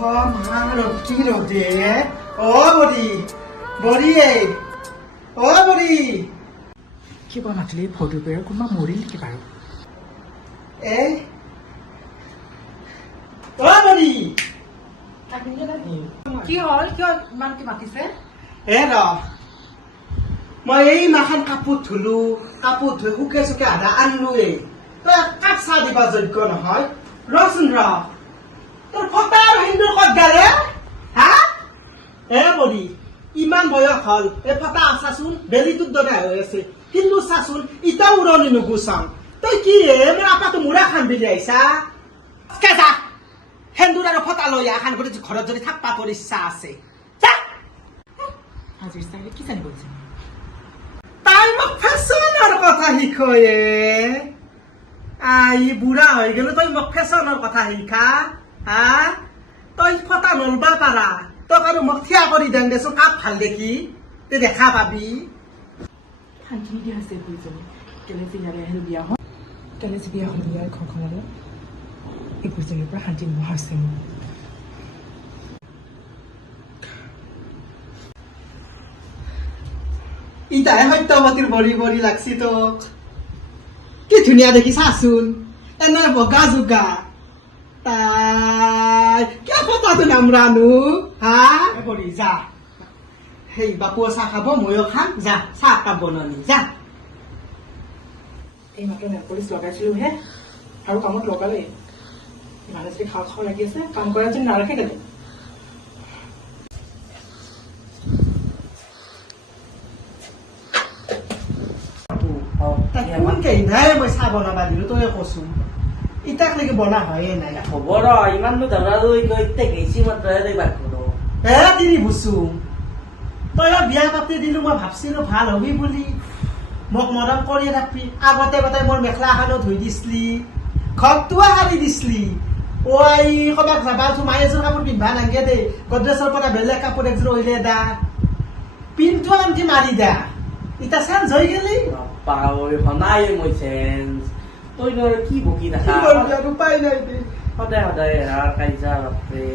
মা কি ৰোদে ও বড়ি বড়ি ও বড়ি কিবা মাতিলে ফটো পেৰে কোনোবা মৰিল নেকি বাৰু এই ও বড়ি কি হ'ল কিয় ইমান কি মাতিছে ৰ মই এই মাখান কাপোৰ ধুলো কাপোৰ ধুই শুকে চুকে আধা আনলোৱে তই কাপ চাহ দিবা যোগ্য নহয় ৰচোন তোৰ ফটা আৰু হিন্দুৰ ক'ত গালে হা বড়ি ইমান বয়স হ'ল এই ফটা আছাচোন বেলিটোত দৰে হৈ আছে কিন্তু চাচোন ইটাও উৰণি নুগুচাওঁ তই কি মোৰ আপাটো মূৰা খান বিলি আহিছা যা সেন্দুৰ আৰু ফটা লৈ আখান কৰি ঘৰত যদি থাকবা তোৰ ইচ্ছা আছে যা আজিৰ ষ্টাইলে কি জানিব হৈছে তাই মোক ফেশ্বনৰ কথা শিকয়ে ই বুঢ়া হৈ গেলে তই মোক ফেশ্বনৰ কথা শিকা হা তই ফটা নলবা পাৰা তই আৰু মোক থিয়া কৰি দেন দেচোন কাপ ভাল দেখি তে দেখা পাবি শান্তি নিদিয়া হৈছে বুঢ়ীজনী কেলে যে ইয়ালৈ আহিলো বিয়া হ'ল কেলে যে বিয়া হ'ল ইয়াৰ ঘৰখনলৈ এই বুঢ়ীজনীৰ পৰা শান্তি নোহোৱা হৈছে মোৰ ইটাহে সত্যৱতীৰ বৰি বৰি লাগছি তোক কি ধুনীয়া দেখি চাচোন এনে বগা যোগা তাই কিয় ফটাটো নামৰানো হা বৰি যা সেই বাপুৱে চাহ খাব ময়ো খাম যা চাহ কাপ বনানি যা এই মাত্ৰ নেল পলিচ লগাইছিলো হে আৰু কামত লগালেই ইমানে যদি খাওঁ খাওঁ লাগি আছে কাম কৰা যেন নাৰাখে কেলে কোন কেইনাই মই চাহ বনাবা দিলো তই কচোন ইটাক লেগে বনা হয়ে নাই হ'ব ৰ ইমাননো দৌৰা দৌৰি কৰি এতিয়া গেছি মাত্ৰহে তই বাদ কৰো তিনি বুচো তই বিয়া পাতি দিলো মই ভাবছিলো ভাল হবি বুলি মোক মৰম কৰি ৰাখবি আগতে বাটাই মোৰ মেখেলা এখনো ধুই দিছলি ঘৰটোও সাৰি দিছলি ক'ৰবাত যাবা আছো মায়ে এযোৰ কাপোৰ পিন্ধবা নাগে দেই গড্ৰেজৰ পৰা বেলেগ কাপোৰ একযোৰ উলিয়াই দা পিনটো আনকি মাৰি দা এতিয়া চেঞ্জ হৈ গেলি পাৱৰি নাই মই চেঞ্জ তই আৰু কি বকি দেখা উপায় নাই দে সদায় সদায় কাইজা বাপৰে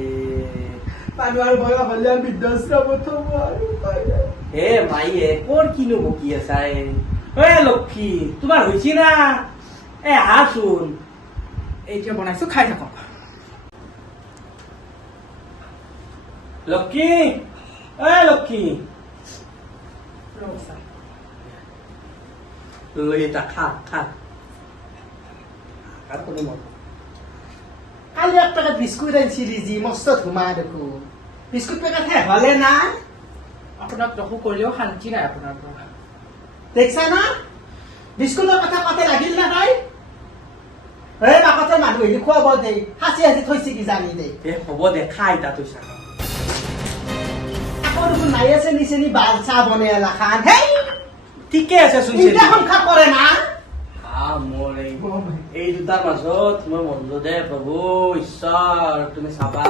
মানুহৰ বয়স হলে বৃদ্ধাশ্ৰমত থব আৰু উপায় নাই হে মাইয়ে ক'ৰ কিনো বকি আছা লক্ষী তোমাৰ হৈছে না আহাচোন এতিয়া বনাইছো খাই থাকক লক্ষী লক্ষী লৈ এটা খা খা কালি এক পেকেট বিস্কুট আনিছিলি যি মস্ত ধুমা দেখো বিস্কুট পেকেট শেষ হলে নাই আপোনাক দখো কৰিলেও শান্তি নাই আপোনাৰ পৰা দেখছা না বিস্কুটৰ কথা পাতে লাগিল না তই বাকতে মানুহ হেৰি খুৱাব দে সাঁচি সাঁচি থৈছে কি জানি দে হ'ব দে খা এতিয়া তই চা আকৌ দেখোন নাই আছে নিচেনি বাল চাহ বনাই এলা খান হেই ঠিকে আছে চোন তিনিটা সংসাৰ কৰে না মোৰ এই দুটাৰ মাজত মই বন্ধু দে প্ৰভু ঈশ্বৰ তুমি চাবা